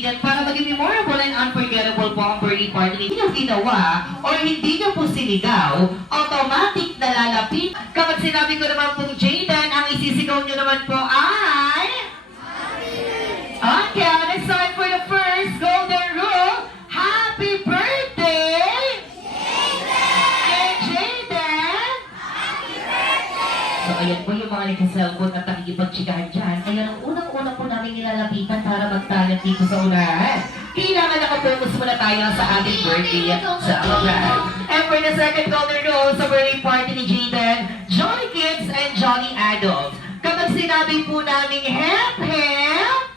Jaden para maging memorable and unforgettable po ang birthday party hindi nyo ginawa or hindi nyo po sinigaw, automatic na lalapit. Kapag sinabi ko naman po Jaden, ang isisigaw nyo naman po ay... Okay, let's start for the first golden rule. Happy birthday! Jaden! So, ayan po yung mga nagka-cellphone at nakikipag-chikahan dyan. Ayan ang unang-una po namin nilalapitan para mag-talent dito sa unahan. Kailangan nakapokus muna tayo sa ating birthday celebration. And for the second golden rule sa birthday party ni Jaden, Jolly Kids and Jolly Adults. Kapag sinabi po namin hep-hep,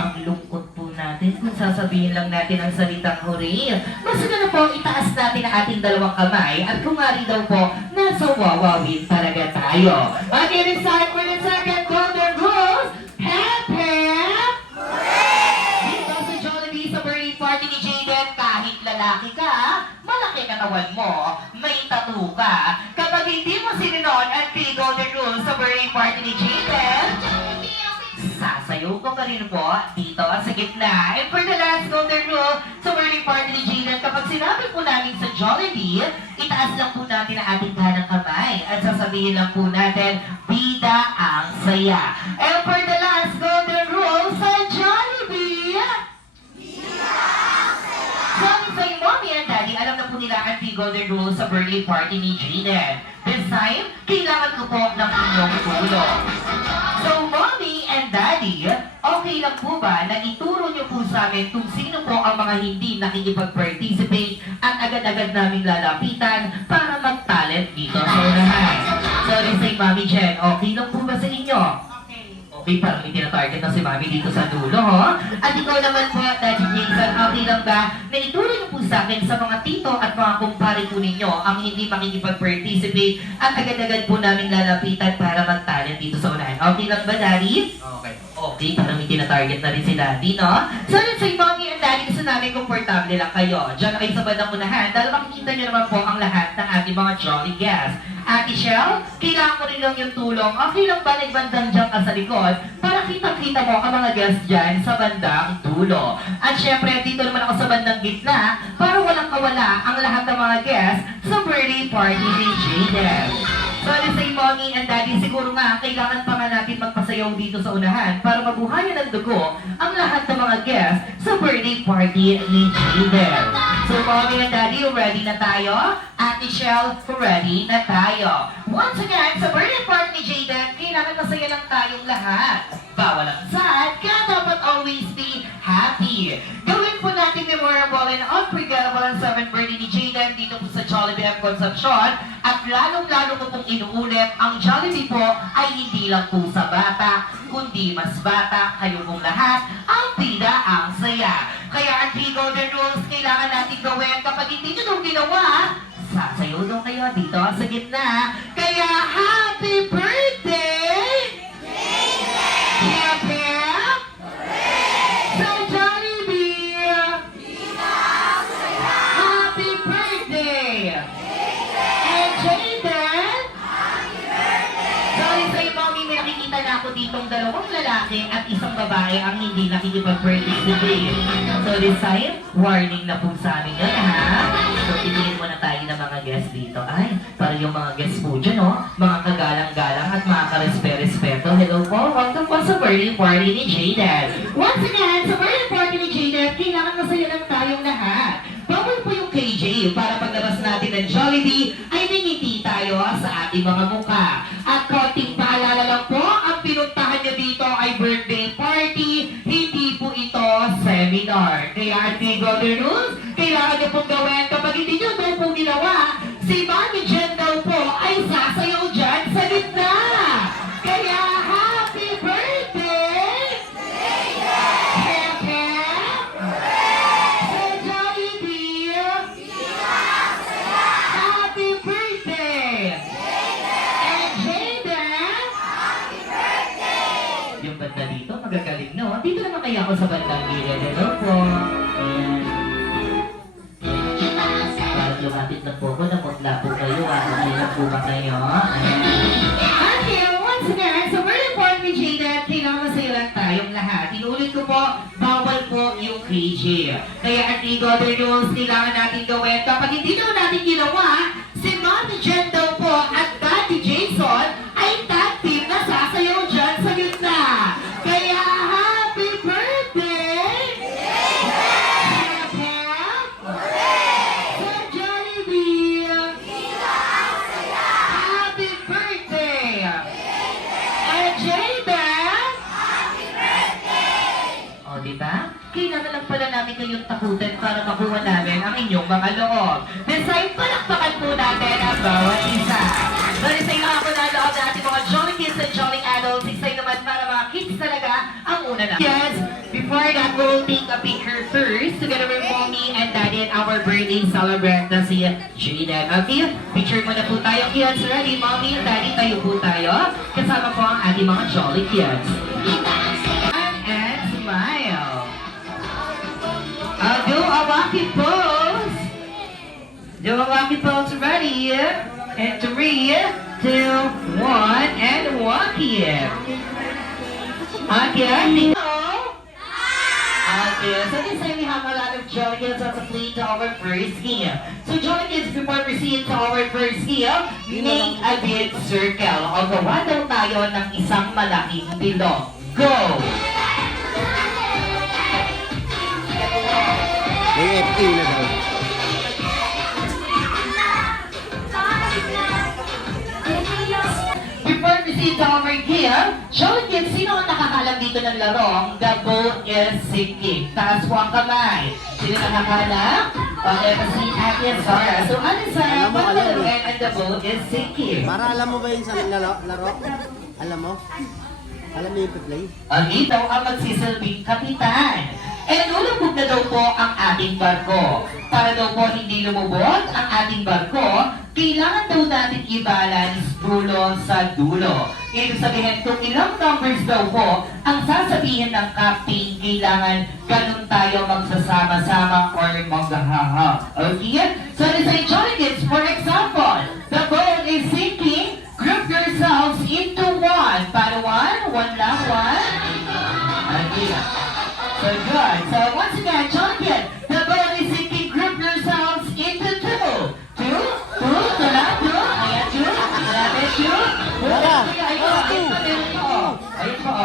ang lungkot po natin kung sasabihin lang natin ang salitang hooray. Basta na po, itaas natin ang ating dalawang kamay at kumari daw po, nasa wawawin talaga tayo. At it is time for the second golden rules. Hep, hep! Hooray! Dito sa Jollibee sa birthday party ni Jaden, kahit lalaki ka, malaki katawan mo, may tattoo ka. Kapag hindi mo sinunon ang 3 golden rules sa birthday party ni Jaden, sasayaw ko pa rin po dito sa gitna. And for the last golden rule sa birthday party ni Jaden, kapag sinabi po namin sa Jollibee, itaas lang po natin ang ating kanang kamay at sasabihin lang po natin, bida ang saya. And for the last golden rule sa Jollibee, bida ang saya. So, sa mommy and daddy, alam na po nila ang 3 golden rules sa birthday party ni Jaden. This time, kailangan ko po ng inyong tulong. So, mommy and daddy, okay lang po ba na ituro nyo po sa amin kung sino po ang mga hindi nakikipag-participate at agad-agad naming lalapitan para mag-talent dito sa unahan? So, let's say, Mami Jen, okay lang po ba sa inyo? Okay, parang may tinatarget na si Mami dito sa dulo, ho? At ikaw naman po, Daddy Jason, okay lang ba na ituro niyo po sa akin sa mga tito at mga kumpare po ninyo ang hindi makikipag-participate at agad-agad po namin lalapitan para mag-talent dito sa unahan. Okay lang ba, Daddy? Okay. Okay, parang may tinatarget na rin si Daddy, no? So, let's say, Mommy and Daddy, gusto namin komportable lang kayo. Diyan kayo sa bandang unahan dahil makikita niyo naman po ang lahat ng ating mga jolly guests. Ate Shell, kailangan ko rin lang yung tulong. Okay lang ba nagbandang dyan ka sa likod para kitang-kita mo ang mga guests dyan sa bandang dulo. At syempre, dito naman ako sa bandang gitna para walang kawala ang lahat ng mga guests sa birthday party ni Jaden. So, let's say, Mommy and Daddy, siguro nga, kailangan pa nga natin magpasayaw dito sa unahan para mabuhayan ng dugo ang lahat ng mga guests sa birthday party ni Jaden. So, Mommy and Daddy, ready na tayo? Ate Shell, ready na tayo. Once again, sa birthday party ni Jaden, kailangan masaya lang tayong lahat. Bawal ang sad, kaya dapat always be happy. Gawin po natin memorable and unforgettable ang 7th birthday ni Jaden dito po sa Jollibee of Concepcion. At lalong-lalo ko pong inuulit, ang Jollibee po ay hindi lang po sa bata, kundi mas bata kayo pong lahat, ang bida ang saya. Kaya ang 3 golden rules kailangan natin gawin. Kapag hindi nyo itong ginawa, sasayaw daw kayo dito sa gitna. Kaya happy birthday! Hip hip! Sa Jollibee! Happy birthday! And Jaden! Sorry sa'yo, Mommy, may nakikita na ako ditong dalawang lalaki at isang babae ang hindi nakikipag-participate. So this time, warning na po sa amin yun, ha? So tingin mo na tayo ng mga guests dito. Ay, para yung mga guests po dyan, no? Mga kagalang-galang at mga karespe-respeto. Hello po, welcome po sa birthday party ni Jaden. Once again, sa birthday party ni Jaden, kailangan masaya lang tayong lahat. Bawal po yung KJ para paglabas natin ng Jollibee ay nangiti tayo sa ating mga mukha. At konting paalala lang po, ang pinuntahan nyo dito ay birthday party, hindi po ito seminar. Kaya ang 3 golden rules, kailangan nyo pong gawin. Kapag hindi nyo daw po ginawa, si Mami Jen daw po ay sasayaw dyan sa gitna. Kaya happy birthday! Hep hep! Sa Jollibee! Happy birthday! And Jaden! Yung banda dito, magagaling, no? Dito naman kaya ako sa bandang gilid. Hello po. Ayan. Parang lumapit na po ko, naputla po kayo. Hindi na po ba kayo? Ayan. Okay, once again, sa birthday party ni Jaden, kailangan masaya lang tayong lahat. Inuulit ko po golden rules kailangan natin gawin. Kapag hindi daw natin ginawa, si Mommy Jen daw po at Daddy Jason ay tag team na sasayaw dyan sa gitna. Kaya happy birthday! Hep, hep! Sa Jollibee! Happy birthday! And Jayden! O, diba? Kailangan lang pala namin kayong takutin para makuha namin ang inyong mga loob. Design, palakpakan po natin ang bawat isa. Dahil sa iyo ako na loob na ating mga jolly kids and jolly adults, isa naman para mga kids talaga ang una na. Yes, before that, we'll take a picture first together with Mommy and Daddy and our birthday celebrant na si Jaden. Okay, picture muna po tayo, kids. Ready, Mommy and Daddy, tayo po tayo. Kasama po ang ating mga jolly kids. And smile. Do a walkie pose. Do a walkie pose. Ready? And 3, 2, 1, and walkie. Okay. Okay, so this time we have a lot of jolly kids on the plate to our first game. So jolly kids, before proceeding to our first game, make a big circle. O gawa daw tayo ng isang malaking bilog. Go! AFK na daw. Before we see to our game, jolly kids, sino ang nakakalam dito ng larong The Boat is Sinking? Taas po ang kamay. Sino nakakalam? Eto si Ate Zara. So ano sa Alam mo. and The Boat is Sinking? Para alam mo ba yung sa laro? Alam mo? Alam mo yung play? Ang ito ang magsisilbing kapitan. And lulubog na daw po ang ating barko. Para daw po hindi lumubog ang ating barko, kailangan daw natin i-balance dulo sa dulo. Ibig sabihin, kung ilang numbers daw po, ang sasabihin ng captain, kailangan ganun tayo magsasama-sama or maghahaha. Okay? So, let's say, jolly kids, for example, the boat is sinking, group yourselves into one. Paano one? One lang, one. Okay. So good. So once again, jolly kids, the boat is sinking, group yourselves into two. Two, lang, two. Ayan, two. Grabe, two. Ayun po.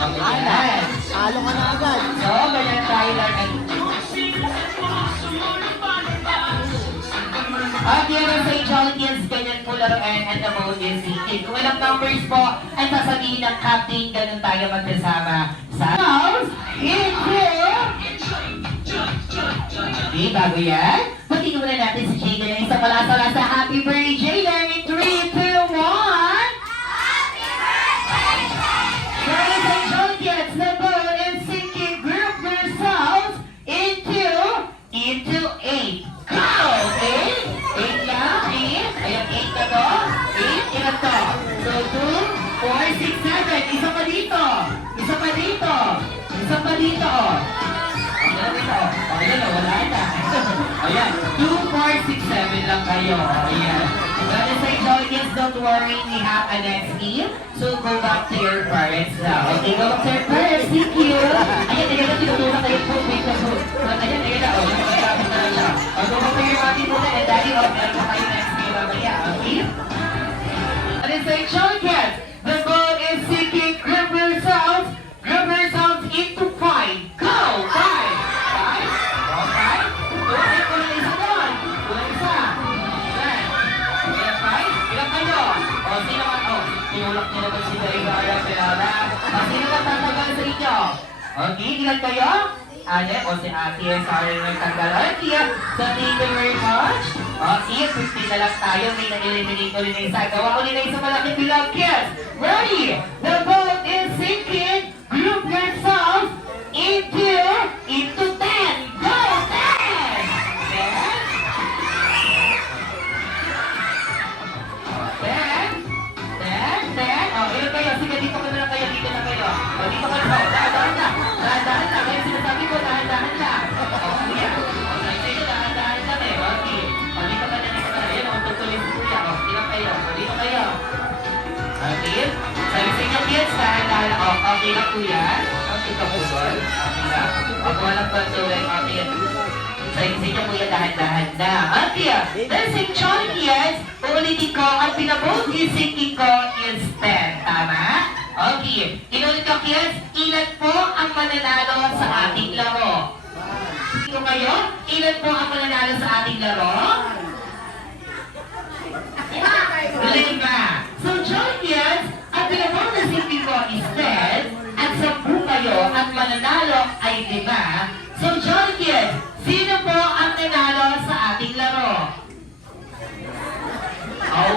Ayan. Talo ka na agad. So, ganyan tayo lang. At yun ang say jolly kids, ganyan po laruin and the boat is sinking. Kung ilang numbers po, ay sasabihin ng captain, ganun tayo magkasama sa house. Okay, bago yan, patingin muna natin si Jaden ng isang palasala sa happy birthday, Jaden, in 3, 2, 1. Ladies and gentlemen, the boat is sinking. Group yourselves into 8. Go! 8. 8 lang, 8. Ayan, 8 na to. 8, ilan to? So, 2, 4, 6, 7. Isa pa dito. Isa pa dito. Isa pa dito. Ayan, dito. Ayan, wala na. Ayan, 2, 4, 6, 7 lang kayo. Ayan. But as I told you, don't worry, we have a next game. So go back to your parents now. Okay, go back to your parents. Thank you. Ayan, ayan, tinutulak kayo po. Wait na po. Ayan, ayan na. O, nakapagkapit na lang siya. O, go back to your mommy muna. And daddy, o, meron pa kayo next game mamaya. Okay? But as I told you, the boat is sinking. Group yourselves into 5. Go! 5. 5. O, 5. Tuloy ko lang isa doon. Tuloy isa. Ayan. Ayan, 5. Ilan kayo? O, sino man? O, tinulak niyo naman si Daigara. O, sino man tatagal sa inyo? Okay, ilan kayo? Ate, o si Ate, sorry may tanggal. Okay, so thank you very much. Okay, 15 na lang tayo. May na-eliminate ulit na isa. Gawa ulit na isang malaking bilog, kids. Ready? The boat is sinking. Group yourselves into 10. Go, 10! 10. O, ilan kayo? Sige, dito ka na lang kayo. Dito na kayo. O, dito ka na. Dahan-dahan na. Dahan-dahan na. Kaya sinasabi ko, dahan-dahan na. O, sige. O, sige, dahan-dahan na. Okay. O, dito ka na. Ayan, o, tutuloy si Kuya. O, ilan kayo? O, dito kayo. Okay. Sabi sa inyo, kids, dahan-dahan. O, okay lang, Kuya. Okay ka po, boy. Okay lang. O, walang patuloy. Okay. So, ka kuya dahan-dahan na. Okay, dancing Jolly Kids, uulitin ko, ang pinabogis singing ko is 10. Tama? Okay, inulit ko kids, ilan po ang mananalo sa ating laro? Ito kayo, ilan po ang mananalo sa ating laro? 5. So, Jolly Kids, ang pinabogis singing ko is 10, at 10 kayo, at mananalo ay 5. So, Jolly Kids, sino po ang nanalo sa ating laro?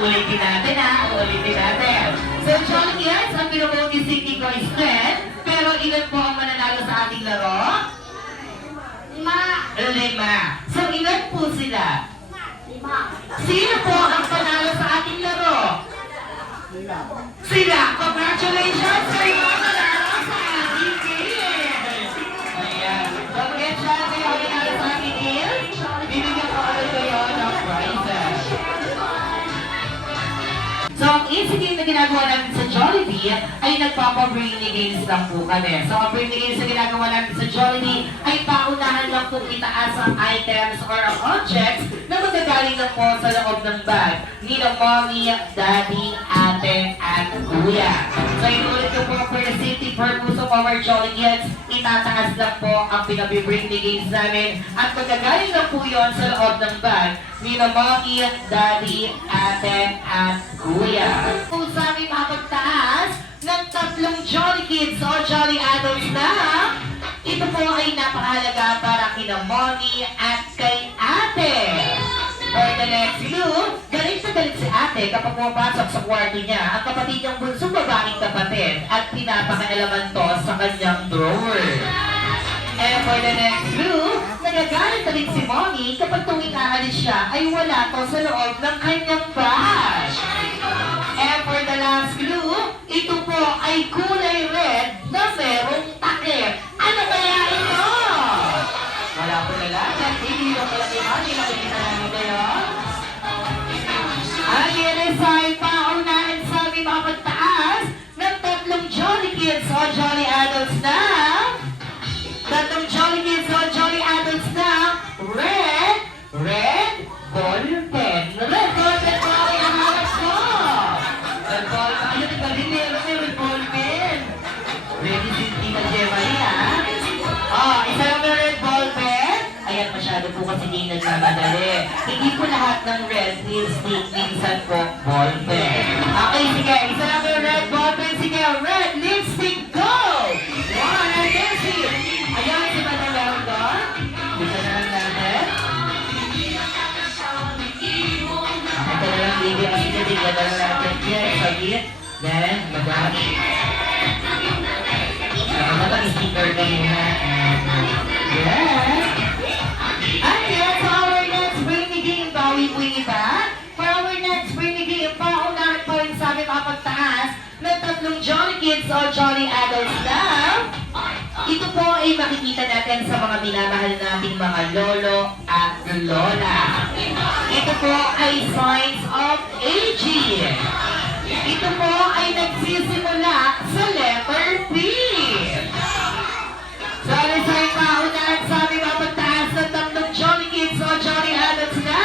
Ulitin natin ulitin natin. So, Jolly Kids, ang pinabogis singing ko is 10, pero ilan po ang mananalo sa ating laro? 5. So, ilan po sila? 5. Sino po ang panalo sa ating laro? Sila! Congratulations! Kayo ang nanalo sa ating game! Ayan. Don't forget siya, kayo ang nanalo sa ating game. Bibigyan ko ulit kayo ng prizes. So, ang easy game na ginagawa namin sa Jollibee ay nagpapa-brainy games lang po kami. So, ang brainy games na ginagawa namin sa Jollibee ay paunahan lang po itaas ang items or ang objects na magagaling lang po sa loob ng bag ni ng mommy, daddy, ate, at kuya. So, inulit ko po for the safety purpose of our Jolly Kids, itataas lang po ang pinabibrainy games namin at magagaling lang po yon sa loob ng bag ni ng mommy, daddy, ate, at kuya. Kung sa aming makapagtaas ng 3 Jolly Kids o Jolly Adults na, ito po ay napakahalaga para kina mommy at kay ate. For the next clue, galit na galit si ate kapag pumapasok sa kwarto niya ang kapatid niyang bunsong babaeng kapatid at pinapakailaman to sa kanyang drawer. And for the next clue, nagagalit na rin si mommy kapag tuwing aalis siya ay wala to sa loob ng kanyang bag. And for the last clue, ito po ay kulay red na merong takip. Ano kaya ito? Wala po nalaman. Hindi ko pala kimali. Nakikita namin kayo. Ang iris ay paunahin sa aming makapagtaas ng 3 Jolly Kids o Jolly Adults na. 3 Jolly Kids o Jolly Adults na. Red ball pen. Red ball pen po ay ang hawak ko. Red ball pen. Ayun, ikaw din meron red ball pen. Ready si Tita Jemay, ha? Isa lang na red ball pen. Ayan, masyado po kasi di nagmamadali. Hindi po lahat ng red lipstick, minsan po ball pen. Okay, sige. Isa lang na red ball pen. Sige, red lipstick, go! 1, and see. Ayan, si Madam meron doon. Bisa na lang natin. Ito na lang, baby. Kasi bigyan na lang natin. Yes, sagit. Yan, madami. Nakamatak sticker na yun, ha? Yes. And yes, for our next brainy game, bawi po yung iba. For our next brainy game, paunahan pa rin sa aming makapagtaas ng 3 Jolly Kids o Jolly Adults na. Ito po ay makikita natin sa mga minamahal nating mga lolo at lola. Ito po ay signs of aging. Ito po ay nagsisimula sa letter P. Sorry, paunahan sa aming makapagtaas ng 3 Jolly Kids o Jolly Adults na.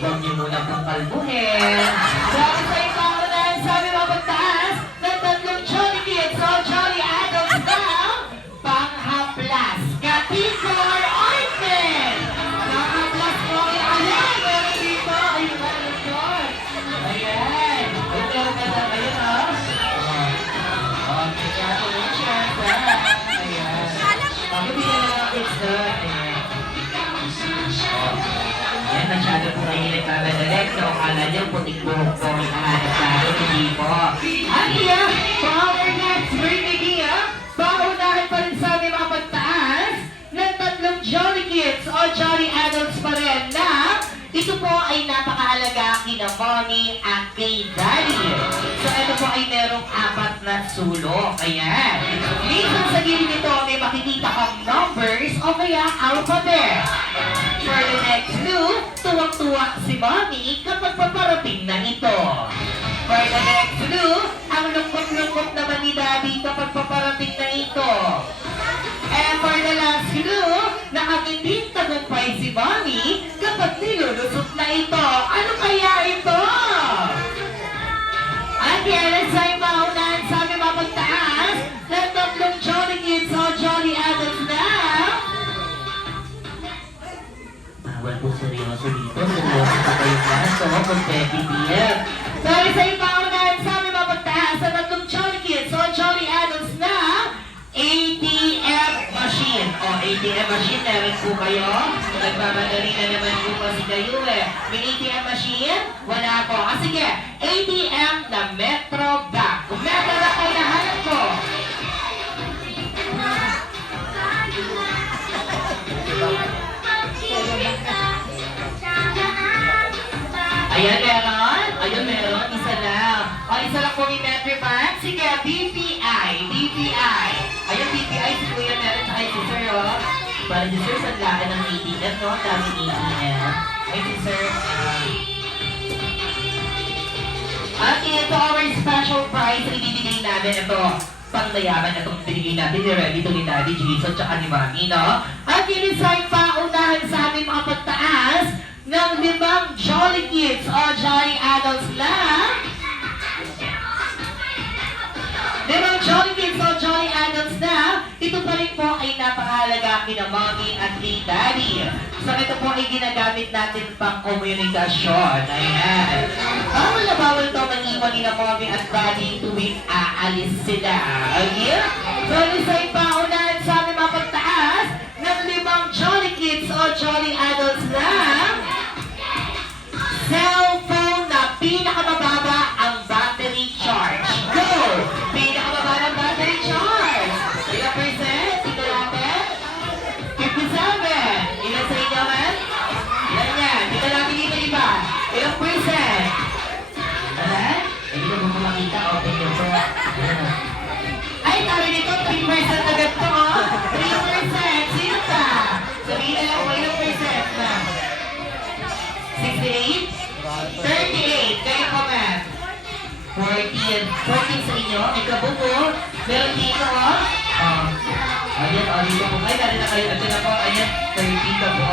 Huwag niyo muna pong kalbuhin. Sorry, paunahan sa aming makapagtaas ng 3 Jolly Kids o Jolly Adults na. Panghaplas, Katikor Ointment! Panghaplas po ay alam! Meron dito! Ay, meron doon! Ayan! Meron ka na kayo, no? Okay, congratulations, ha? Ayan. Bigyan na lang kids doon. Ayan, masyado po kayo nagkamadalik. So, akala niyo, putik buhok po ang kahanap tayo. Hindi po. Ayan! Power next birthday, ha? Paunahan pa rin sa aming mga pagtaas ng 3 Jolly Kids o Jolly Adults pa rin na ito po ay napakahalaga kina mommy at kay daddy. So ito po ay merong 4 na sulok. Ayan. Minsan sa gilid nito may makikita kang numbers o kaya alphabet. For the next clue, tuwang-tuwa si mommy kapag paparating na ito. For the next clue, ang lungkot-lungkot naman ni daddy kapag paparating na ito. And for the last clue, nakanginding tagumpay ito? Ano kaya ito? At yan, sa imaunan sa aming mapagtaas ng tatlong Jolly Kids o Jolly Adults na. Bawal po seryoso dito. Seryoso po kayo na. So, competitive. So, sa imaunan sa aming mapagtaas ng tatlong Jolly Kids o Jolly Adults na ATM machine. O, ATM machine, meron po kayo. Nagmamadali na naman po kasi kayo eh. May ATM machine? Wala po. Ah, sige. ATM na Metro Bank. Kung Metro Bank ay nahanap ko. Ayan, meron. Ayun, meron. Isa lang. O, isa lang po yung Metro Bank. Sige, BPI. BPI. Ayun, BPI. Si Kuya meron sa si Sir, o. Para si Sir, sadlaan ng ATM, no? Daming ATM. Ay, si Sir. At ito, our special prize na ibibigay namin. Ito, panglayaman na itong binigay natin. Ready to ni Daddy Jason, tsaka ni Mami, no? At yun isa yung paunahan sa aming mga pagtaas ng 5 Jolly Kids o Jolly Adults na 5 Jolly Kids o Jolly Adults na ito pa rin po ay napakahalaga kina Mommy at kay Daddy. So ito po ay ginagamit natin pang komunikasyon. Ayan. Bawal na bawal ito mag-iwan ni na Mommy at Daddy tuwing aalis sila. Okay? So isa yung paunahan sa aming mga pagtaas ng 5 Jolly Kids o Jolly Adults na cellphone na pinakamababa ang battery charge. Go! Pinakamababa ang battery charge. Ilang percent? Ito natin? 57. Ilan sa inyo, man? Ilan yan? Ito natin dito iba. Ilang percent? Ayan? Hindi ko mo makita. Okay, ito. Ay, tari nito. 3% agad to, oh. 3%. Sino ka? Sabihin na lang mo ilang percent na. 68? 38. Kayo po, ma'am. 14. 14 sa inyo. May kabuko. Meron dito, oh. Ayan, dito po. Ay, dali na kayo. Ito na po. Ayan, 30 ka po.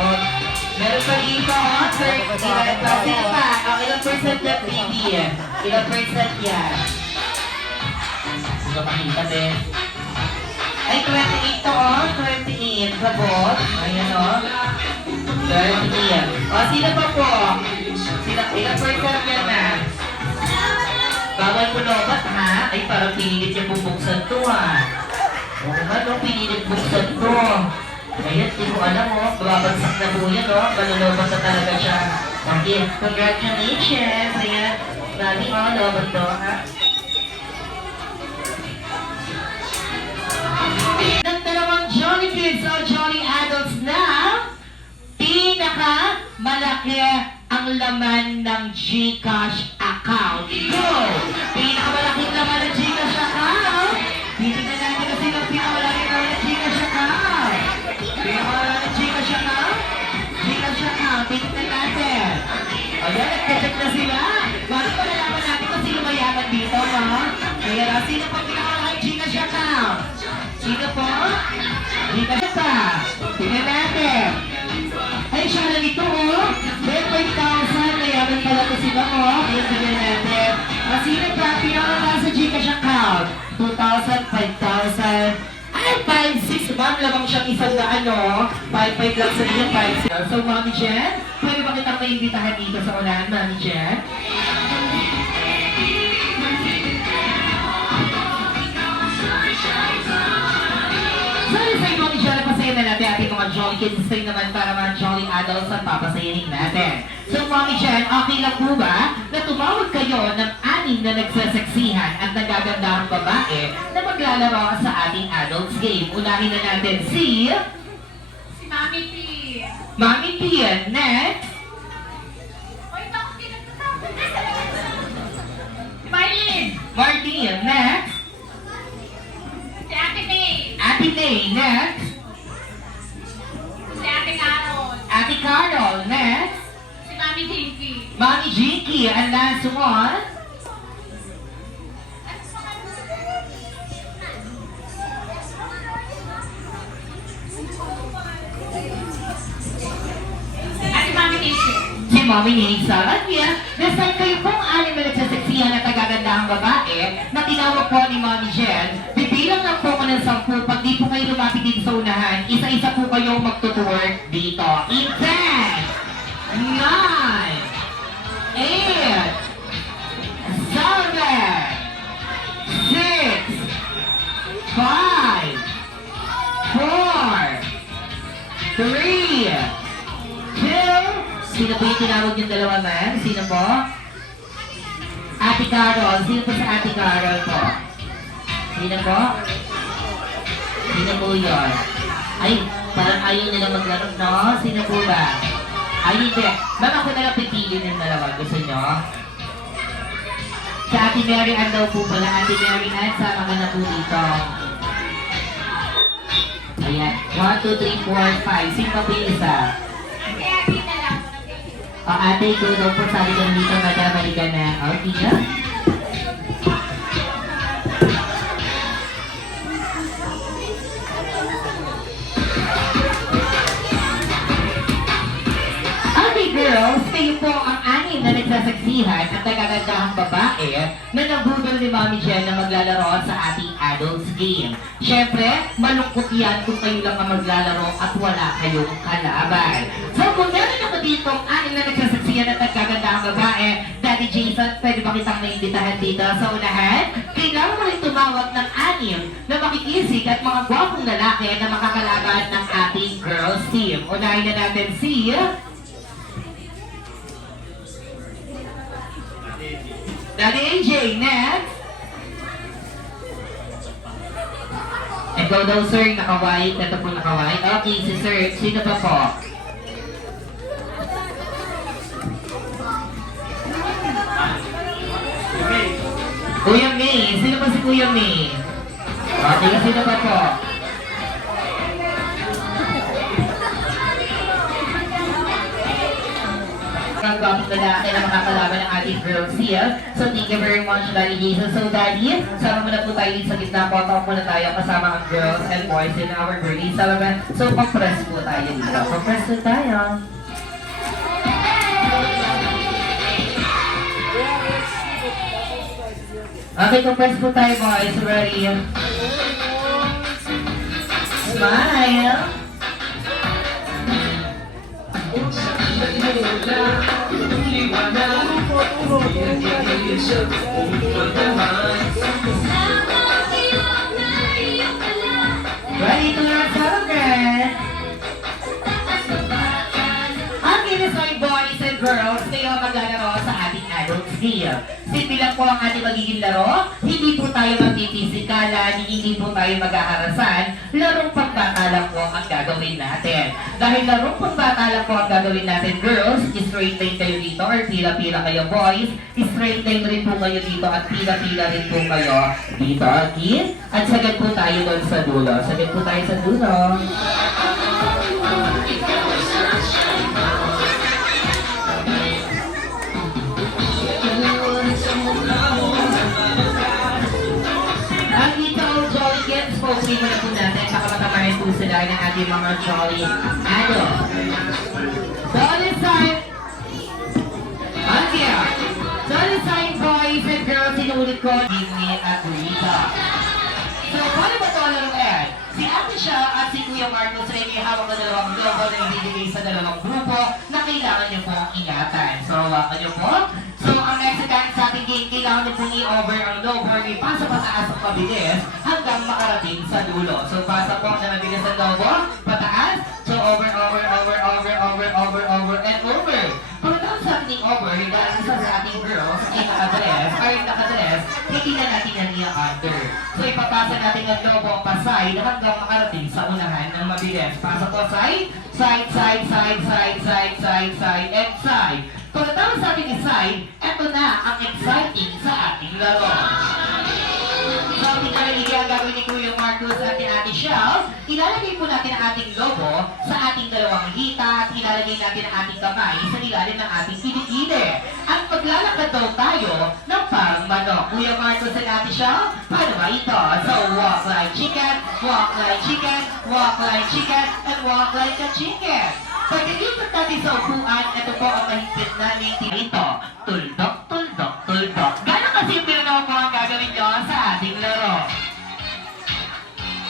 Meron pa dito, oh. 30. Sino pa? Ilang percent na, baby? Ilang percent yan? Ito pakita din. Ay, 28 to, oh. 28. Kabot. Ayan, oh. 30. O, sino pa po? Ilang percent yan na? Bawal mo lobat, ha? Ay, parang pinilit niya bubuksan to, ha? Oo nga, no? Pinilit buksan to. Ayan, hindi ko alam, oh. Babagsak na po yan, oh. Malulobat na talaga siya. Okay, congratulations. Ayan. Mami, oh, lobat to, ha? Ng 2 Jolly Kids o Jolly Adults na pinaka malaki ang laman ng GCash account. Go! Pinakamalaking laman ng GCash account. Titignan natin kasi ng pinakamalaking laman ng GCash account. Pinakamalaking ng GCash account. GCash account. Titignan natin. Ayan, nagka-check na sila. Bakit pa nalaman natin kung sino mayaman dito, no? Kaya sino pa pinakamalaking GCash account? Sino po? GCash pa. Tingnan natin. Ay, siya na nito, oh. 5,000. Mayaman pala ito sila, oh. Tingnan natin. Sino pa? Pinakala sa GCash account. 2,000, 5,000. Ay, 5,600. Ma'am, lamang siyang isang na ano. 5,500 lang sa inyo, 5,600. So, Mami Jen, pwede ba kitang maimbitahan dito sa unahan, Mami Jen? Sorry sa inyo, Mami Jen, napasaya na natin ating mga Jolly Kids. Stay naman para mga Jolly Adults ang papasayahin natin. So, Mami Jen, okay lang po ba na tumawag kayo ng 6 na nagsasaksihan at nagagandahang babae na maglalaro sa ating adults game? Unahin na natin si Mami P. Mami P. Next. Oy, bakit kinagtatapos? Marlene. Martin. Next. Si Ate May. Ate May. Next. Si Ate Carol. Ate Carol. Next. Si Mami Jinky. Mami Jinky. And last one. Ate Mami Tisha. Si Mami Nining sa kanya, nasaan kayo pong anim na nagsasaksihan at nagagandahang babae na tinawag po ni Mami Jen, bibilang lang po ko ng 10 pag di po kayo lumapit dito sa unahan, isa-isa po kayong magtutuwork dito. In 10, 9, 8, 7, 6, 5, 4, 3, 2, sino po yung tinawag yung dalawa, ma'am? Sino po? Ate Carol. Sino po sa Ate Carol po? Sino po? Sino po yun? Ay, parang ayaw nila maglaro, no? Sino po ba? Ay, hindi. Ma'am, ako na lang pipili ng dalawa. Gusto nyo? Sa Ate Mary Ann daw po pala. Ate Mary Ann, sama ka na po dito. Ayan. 1, 2, 3, 4, 5. Sino pa po yung isa? Ate na lang. O ate, ikaw daw po sabi ka dito, madam, halika na. Okay na? Okay girls, kayo po ang anim na nagsasaksihan at nagagandahang babae na nabudol ni Mami Jen na maglalaro sa ating adults game. Siyempre, malungkot yan kung kayo lang ang maglalaro at wala kayong kalaban. So kung meron ako dito ang anim na nagsasaksihan at nagagandahang babae, Daddy Jason, pwede ba kitang naimbitahan dito sa unahan? Kailangan mo rin tumawag ng anim na makikisig at mga gwapong lalaki na makakalaban ng ating girls team. Unahin na natin si Daddy AJ, next. Ikaw daw sir, nakawhite. Ito po nakawhite. Okay, si sir. Sino pa po? Kuya May. Sino pa si Kuya May? Okay, sino pa po? Ang gwapong lalaki na makakalaban ng ating girls here. So thank you very much, Daddy Jesus. So Daddy, sama mo na po tayo sa gitna po. Talk muna tayo kasama ang girls and boys in our girlies. So compress po tayo dito. Compress po tayo. Okay, compress po tayo boys. Ready? Smile! Ready to learn celebrate? Ang inisay boys and girls, kayo maglalaro sa ating adults game. Simple lang po ang ating magiging laro. Hindi po tayo magpipsikalan, hindi po tayo mag-aharasan. Larong pagbata lang po ang gagawin natin. Dahil larong pagbata lang po ang gagawin natin, girls, straight line kayo dito or pila-pila kayo boys. Straight line rin po kayo dito at pila-pila rin po kayo dito. Okay? At sagad po tayo doon sa dulo. Sagad po tayo sa dulo. Ang dito ang Jolly Kids, posting mo na po natin. Saka matamarin po sila ng ating mga Jolly Ano. Jolly sign. Okay. Jolly sign boys and girls, sinulit ko. Disney at Rita. So, paano ba ito ang laruan? Si Ate siya at si Kuya Marcos ay may hawak na dalawang logo na ibibigay sa dalawang grupo na kailangan niyo po ingatan. So, hawakan niyo po. So, ang next time sa ating game, kailangan niyo pong i-over ang logo, ipasa pataas ang mabilis hanggang makarating sa dulo. So, pasa po na mabilis ang logo, pataas. So, over, and over. Pagkatapos sa ating over, dahil isa sa ating girls ay nakadress, hindi na natin na niya under. So, ipapasa natin ang logo pa-side hanggang makarating sa unahan ng mabilis. Pasa po side, and side. Pagkatapos sa ating side, eto na ang exciting sa ating laro. So, pinalagay ang gagawin ni Kuya Marcos at ni Ate Shells, ilalagay po natin ang ating logo sa ating dalawang hita at ilalagay natin ang ating kamay sa ilalim ng ating kilikili. At maglalakad daw tayo ng parang manok. Kuya Marcos at Ate Shells, paano ba ito? So, walk like chicken, and walk like a chicken. Pagkikita natin sa upuan, ito po ang mahigpit namin dito. Tuldok, tuldok, tuldok. Gano'n kasi yung pinanaw po ang gagawin nyo sa ating laro.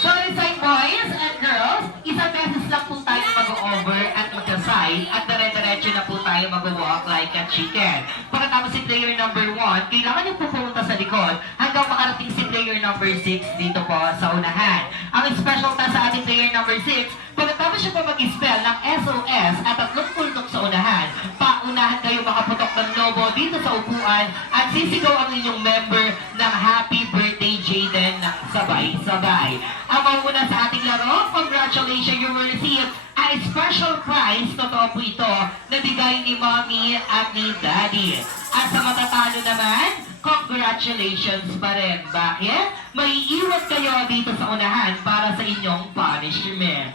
So, inside boys and girls, isang beses lang po tayo mag-over at magka-side at dire-diretso na po tayo mag-walk like a chicken. Pagkatapos si player number 1, kailangan niyo po pumunta sa likod hanggang makarating si player number 6 dito po sa unahan. Ang special task sa ating player number 6, pagkatapos siya po mag-spell ng SOS at tatlong puldok sa unahan, paunahan kayo makaputok ng lobo dito sa upuan at sisigaw ang inyong member ng Happy Birthday Jaden ng sabay-sabay. Ang mauna sa ating laro, congratulations, you will receive a special prize, totoo po ito, na bigay ni Mommy at ni Daddy. At sa matatalo naman, congratulations pa rin. Bakit? May iwan kayo dito sa unahan para sa inyong punishment.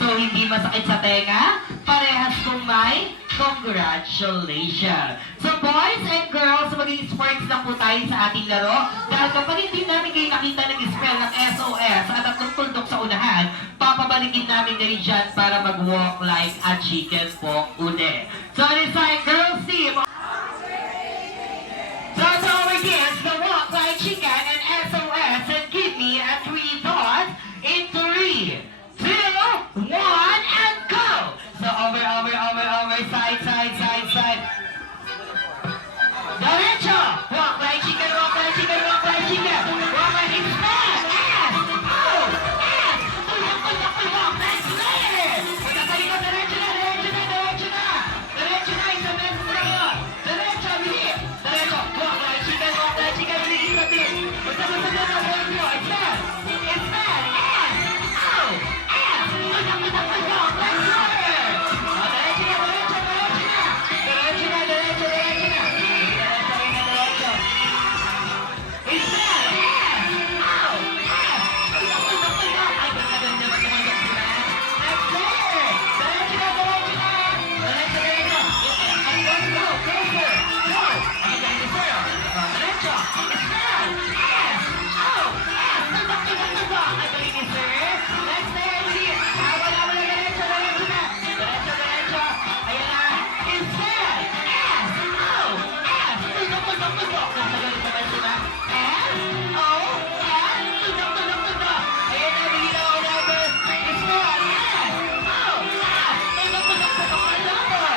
So, hindi masakit sa tenga, parehas kung may congratulations. So, boys and girls, maging sports lang po tayo sa ating laro. Dahil kapag hindi namin kayo nakita nag-spell ng SOS at tatlong tuldok sa unahan, papabalikin namin kayo dyan para mag-walk like a chicken po uli. So, this time, girls team. So, our kids, the walk like chicken and SOS and give me a 3 dots in 3, 2, 1, and go! So, over, side, side, side, side. Derecho! Walk like chicken, walk like chicken, walk like chicken. Walk like expand! S! O! S! Walk like slayer! Pagkakaliko, derecho na, derecho na, derecho na! Derecho na, isang beses na yun! Derecho, bilis! Derecho, walk like chicken, bilis natin! Basta-basta na, derecho, expand! Expand! S! O! S! Walk like slayer! O, derecho na, derecho, derecho na! Derecho na, derecho, derecho na! Derecho, derecho. Expand! S! O! S! Ay, pagkaganda ba naman yung sila? Next player! Derecho na, derecho na! Derecho, derecho! Ay, go, closer! Go! Ay, ganito, sir! Derecho! Expand! S! O! S! Tumbak! Ay, ganito, sir! Next player, please! Wala mo na, derecho, derecho na! Derecho, derecho! Ayan na! Expand! S! O! S! Tumbak! Nasa ganito ba sila? S! O! S! Tumbak! Ayan na, bigyan ako number! Expand! S! O! S! Tumbak! Ang number!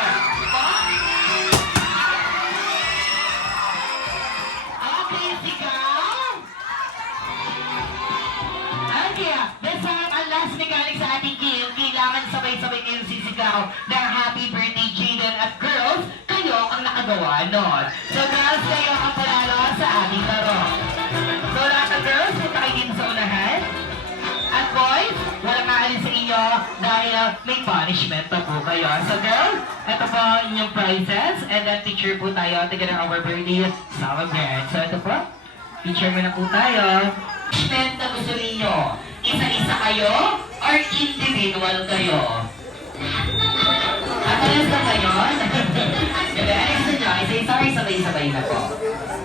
Okay, sigaw! Okay, this time, ang last mechanic sa ating game, kailangan sabay-sabay kayong sisigaw ng Happy Birthday Jaden at girls, kayo ang nakagawa nun. So girls, kayo ang panalo sa ating laro. So lahat ng girls, punta kayo dito sa unahan. At boys, walang aalis sa inyo dahil may punishment pa po kayo. So girls, ito po ang inyong prizes and then picture po tayo together our birthday celebrant. So ito po, picture mo na po tayo. Punishment na gusto ninyo, isa-isa kayo or individual kayo? At alas na kayo? Gabi, alas na nyo, isa-isa sabay-sabay na po.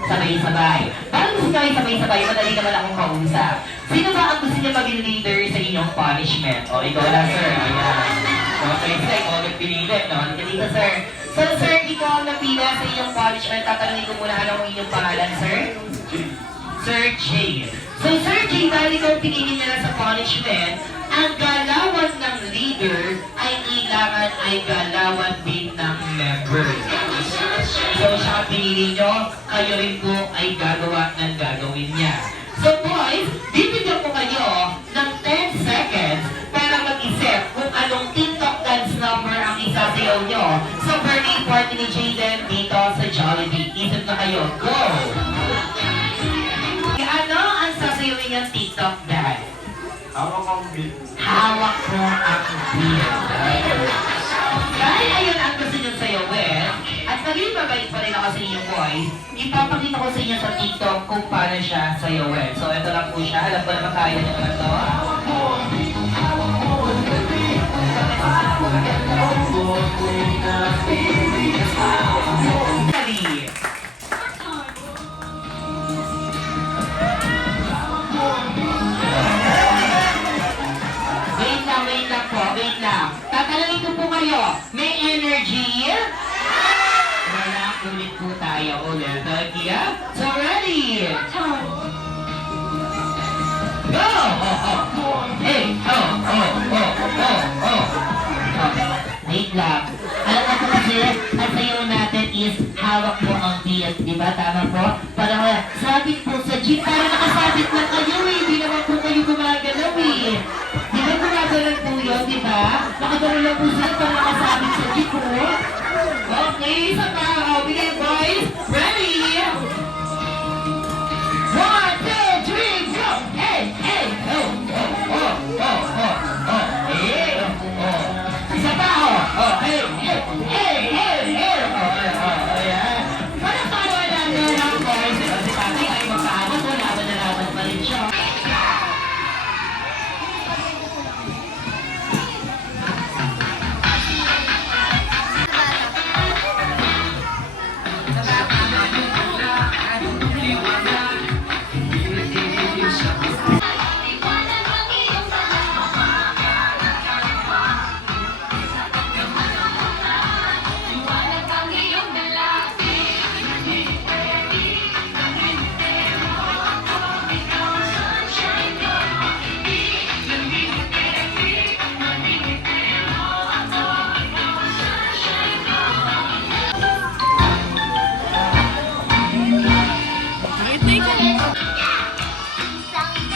Sabay-sabay. Parang gusto nyo sabay-sabay, madali naman akong kausap. Sino ba ang gusto niyo maging leader sa inyong punishment? O, ikaw na, sir. Ayan. Okay, sir, ikaw ang nagpilitin, no? Halika dito, sir. So, sir, ikaw ang napila sa inyong punishment. Tatanungin ko muna anong inyong pangalan, sir? Sir Jay. So, Sir Jay, dahil ikaw pinili nila sa punishment, ang galawan ng leader ay kailangan ay galawan din ng member. So, siya ang pinili nyo, kayo rin po ay gagawa ng gagawin niya. So, boys, bibigyan ko kayo ng 10 seconds para mag-isip kung anong TikTok dance number ang isasayaw nyo sa birthday party ni Jaden dito sa Jollibee. Isip na kayo. Go! Ano ang sasayawin niyang TikTok dance? Hawak ang beat. Hawak mo ang beat. Dahil ayun ang gusto niyong sayawin, at naging mabait pa rin ako sa inyo boys, ipapakita ko sa inyo sa TikTok kung paano siya sayawin. So ito lang po siya, alam ko naman kaya niyo naman to. Ready? Wait lang po, wait lang. Tatanungin ko po kayo, ulit. Kia, so ready? Go! Hey, wait lang. Alam mo po kasi, ang sayo natin is hawak mo ang beat, di ba? Tama po? Parang sabit po sa jeep, para nakasabit lang kayo eh. Hindi naman po kayo gumagalaw eh. Di ba gumagalaw po yun, di ba? Nakagalaw lang po sila para nakasabit sa jeep po. Okay, isa pa. Okay, boys. Ready? 1, 2, 3, go! Hey, hey, hey, isa pa, hey, ayan. Parang paano natin ang boys? Si Tatay ay magkaabot, laban na laban pa rin siya.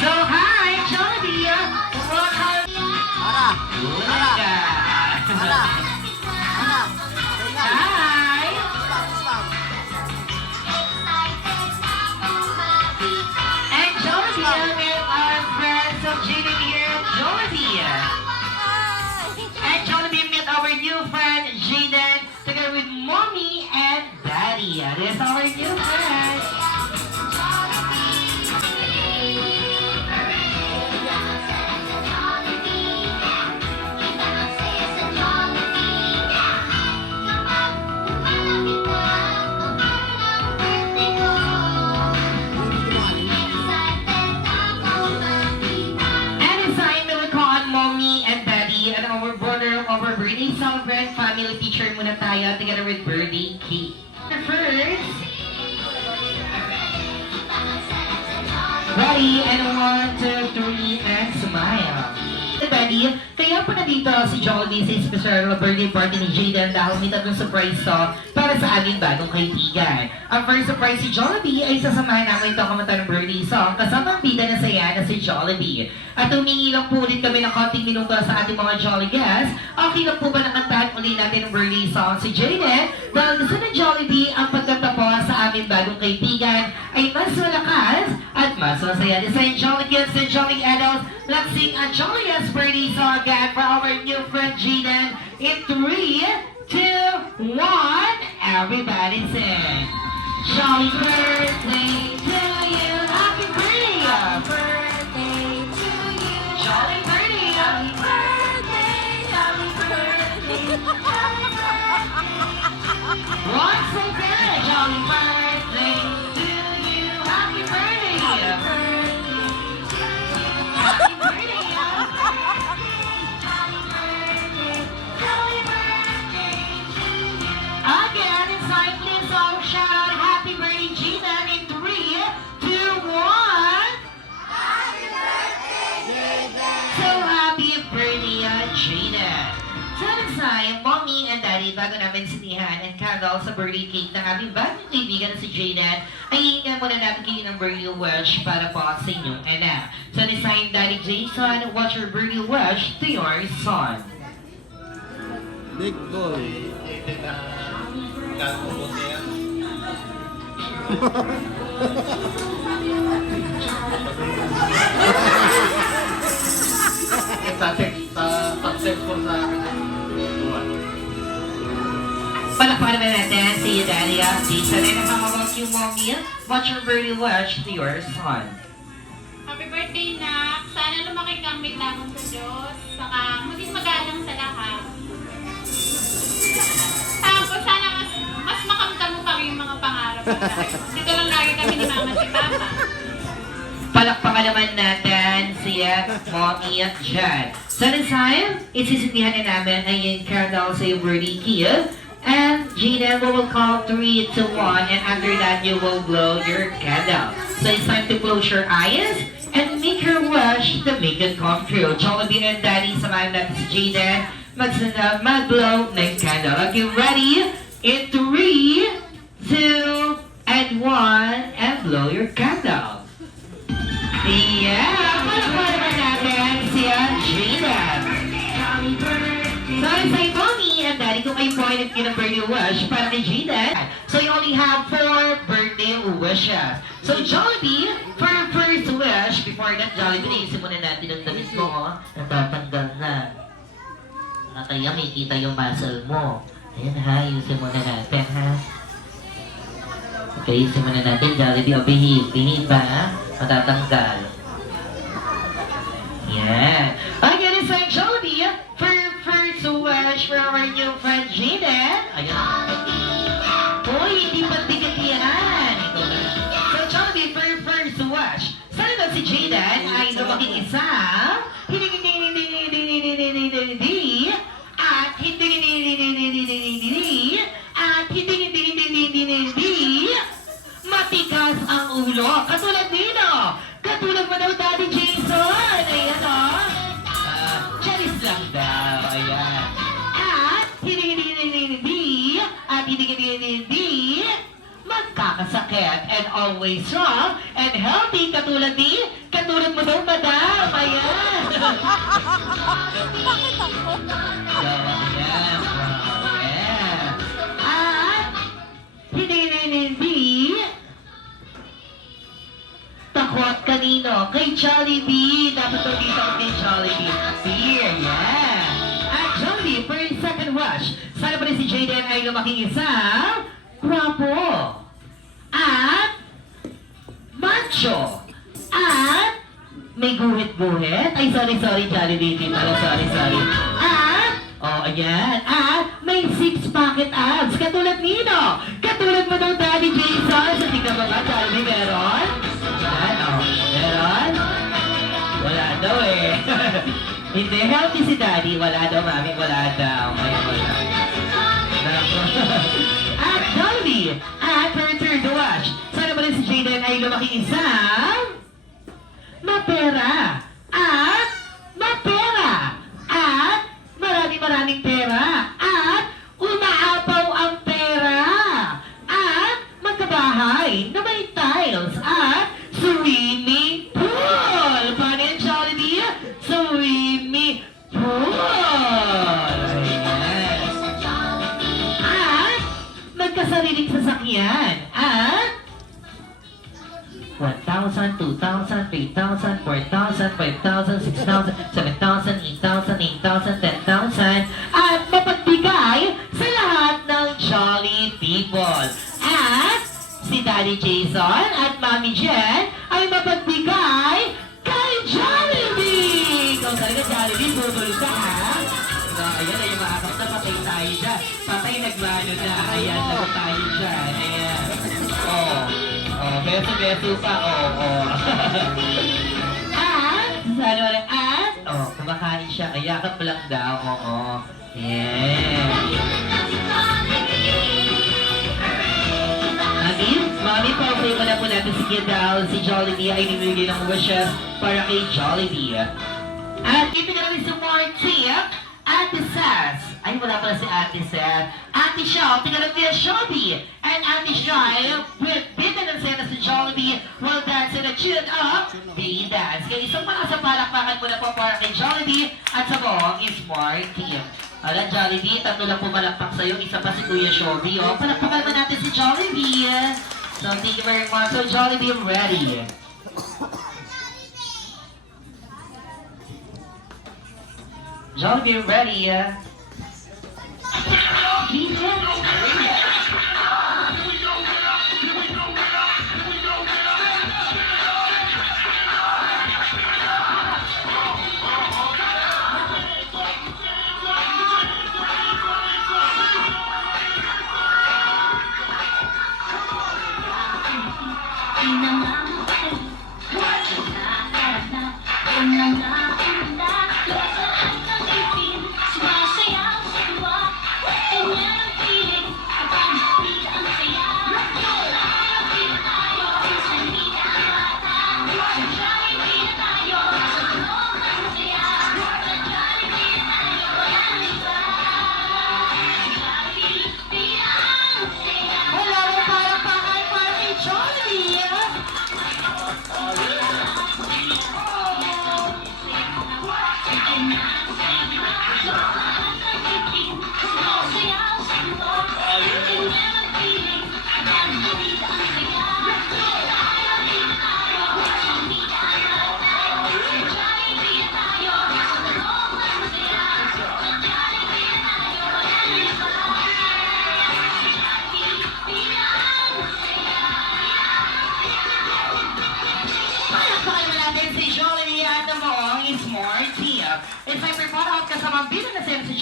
So, hi, Jollibee! Welcome! Ara! Ara! Hi! And Jollibee with our friends of Jaden here, Jollibee. And Jollibee met our new friend, Jaden, together with Mommy and Daddy. This is our new friend. And it's time to call Mommy and Daddy and our brother of our birthday celebrant family picture muna tayo together with birthday cake. First, ready, and 1, 2, 3, and smile. Buddy, kaya po nandito si Jollibee sa special birthday party ni Jaden dahil may tatlong surprise to para sa aming bagong kaibigan. Ang first surprise si Jollibee ay sasamahan namin ito kumanta ng birthday song kasama ang bida na saya na si Jollibee. At humingi lang po ulit kami ng konting minuto sa ating mga Jolly guests. Okay lang po ba nakantahan ulit natin ng birthday song si Jaden? Dahil gusto ng Jollibee ang pagtatapos sa aming bagong kaibigan ay mas malakas at mas masaya. This is Jolly Kids and Jolly Adults. Let's sing a jolliest birthday song again for our new friend Jaden in 3, 2, 1. Everybody sing. Jolly birthday to you. Happy birthday. Birthday to you. Jolly birthday. Happy birthday. Happy birthday. Jolly birthday. Once again, jolly birthday to you. Happy birthday. Happy birthday. Happy birthday. Again, it's time, please all shout out happy birthday, Jaden, in 3, 2, 1. Happy birthday, Jaden! So happy birthday, Jaden! So next time, Mommy and Daddy, bago namin sinihan and candle sa birthday cake ng aming bagong kaibigan na si Jaden, ay hihingan muna natin kayo ng birthday wish para po sa inyong anak. So this time, Daddy Jason, what's your birthday wish to your son? Big boy. Successful sa buwan. Palakpakan naman natin si Daddy Jason. And how about you, Mommy? What's your birthday wish to your son? Happy birthday, Nak. Sana lumaki kang may laban sa Diyos. Saka maging magalang sa lahat. Tapos sana mas makamta mo kami yung mga pangarap mo. Dito lang lagi kami ni Mama at si Papa. Palakpakan naman natin si Mommy Jan. So this time, isisindihan na namin ang yung candle sa yung birthday kid. And Gina, we will call 3, 2, 1, and after that, you will blow your candle. So it's time to close your eyes and make your wish to make it come true. Jollibee and Daddy, samahan natin si Jaden mag-blow ng candle. Okay, ready? In 3, 2, and 1, and blow your candle. Yeah! Palakpakan naman natin si Jaden. So, say mommy and daddy kung kayo po ay nagkin ng birthday wish para kay Jaden. So, you only have 4 birthday wishes. So, Jollibee, for your first wish, before that, Jollibee, naisip muna natin ang damit mo, oh. Natatanggal na. Kaya may kita yung muscle mo. Ayan ha, ayusin muna natin ha. Okay, ayusin muna natin, Jollibee, o behave. Behave ba ha? Matatanggal. Yan. Okay, this is Jollibee, for your first wish for our new friend Jaden. Ayan. Uy, hindi pa ticket yan. So, Jollibee, for your first wish. Sana daw si Jaden ay lumaking isa. Hindi at hindi matigas ang ulo. Katulad nino. Katulad mo daw, Daddy Jason. Ayan o. Charis lang daw. Ayan. At hindi magkakasakit and always strong and healthy. Katulad mo daw, madam. Ayan. Bakit ako? Ayan. Ayan. At hindi takot kanino? Kay Jollibee. Dapat daw dito ako kay Jollibee. Here, yeah. At Jollibee, for your second wish, sana pa rin si Jaden ay lumaking isang guwapo. At macho. At may guhit-guhit. Ay, sorry, Jollibee. Hindi pala, sorry. At, ayan. At may 6-packet abs. Katulad nino. Katulad mo daw, Daddy Jason. So, tingnan mo ba, Jollibee, meron? Yan, meron? Wala daw eh. Hindi, healthy si Daddy. Wala daw, mami. Wala daw. Ay, wala. At Jollibee, at for your third wish, sana ba rin si Jaden ay lumaking isang mapera. At mapera. At maraming pera. At umaapaw ang pera. At magkabahay na may tiles. At swimming pool. Paano yan, Jollibee? Swimming pool. Ayan. At magkasariling sasakyan. At 1,000, 2,000, 3,000, 4,000, 5,000, 6,000, 7,000, 8,000, 8,000, 10,000 at mapagbigay sa lahat ng Jolly People. At si Daddy Jason at Mami Jen ay mapagbigay kay Jollibee! Ikaw talaga, Jollibee, bubul ka ha? Ayan na yung makakap na patay tayo dyan. Patay naglano na. Ayan, nago tayo dyan. Ayan. Beso-beso pa. Sana wala kumakain siya. Ayakap lang daw. Yeah. Mami, pa-play mo na po natin si Kidal. Si Jollibee ay nimigay ng wishes para kay Jollibee. At dito na rin si Marty. Ate Sass. Ay, wala pala si Ate Sass. Ate Shaw, tingnan niya Jollibee. And Ate Shaw, bitin ang sana si Jollibee will dance and a tune up the dance. Kaya isang malakas ang palakpakan mo na po para kay Jollibee at sa buong is Marty. Alam, Jollibee, tatlo lang pumalakpak sa'yo. Isa pa si Kuya Shobi. Palakpakan mo natin si Jollibee. So, thank you very much. So, Jollibee, ready. Jollibee, ready.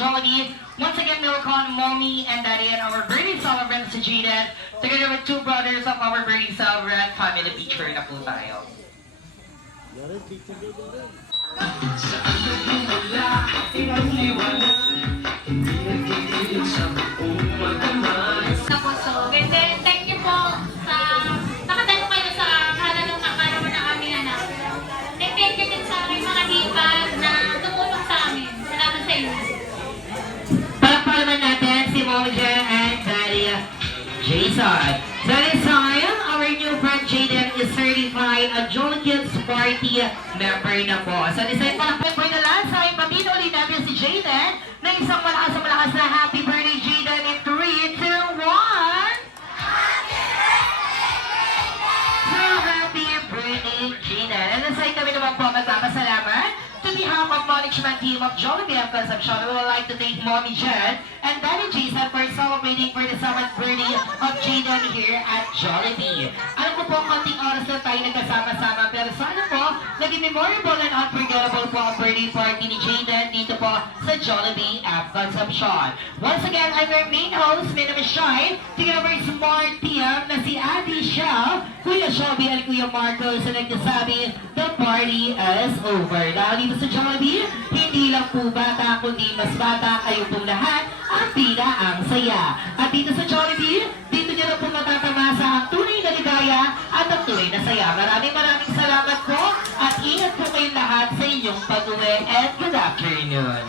Jollibee. Once again, welcome Mommy and Daddy and our birthday celebrant si Jaden. Together with two brothers of our birthday celebrant, family picture na po tayo. Loren, picture day, Loren. Ako, so, and then, thank you po sa, nakatalo kayo sa kalalong nakaraman ng aming anak. And thank you din sa aking mga hipag na tumulong sa amin. Salamat sa inyo. Palakpakan natin si Mom Jen and Daddy Jason. So this time, our new friend Jaden is certified a Jolly Kids Party member na po. So this time, palakpakan po na lang sa aking pabino ulit natin si Jaden na isang malakas na happy birthday Jaden in 3, 2, 1! So happy birthday Jaden! And aside kami naman po magpapasalamat to behalf of management team of Jollibee and Concepcion, we would like to thank Mommy Jen and Daddy Jason for celebrating for the 7th birthday of Jaden here at Jollibee. Alam ko po, konting oras na tayo nagkasama-sama, pero sana po, naging memorable and unforgettable po ang birthday party ni Jaden dito po sa Jollibee at Concepcion. Once again, I'm your main host, my name is Shai, together with smart team na si Adi Shao, Kuya Shelby at Kuya Marcos na nagsasabi, the party is over. Dahil dito sa Jollibee, hindi lang po bata, kundi mas bata kayo pong lahat, ang pina ang saya. At dito sa Jollibee, dito nyo na po matatamasa ang tunay na ligaya at ang tunay na saya. Maraming salamat po at ingat po kayong lahat sa inyong pag-uwi and good afternoon.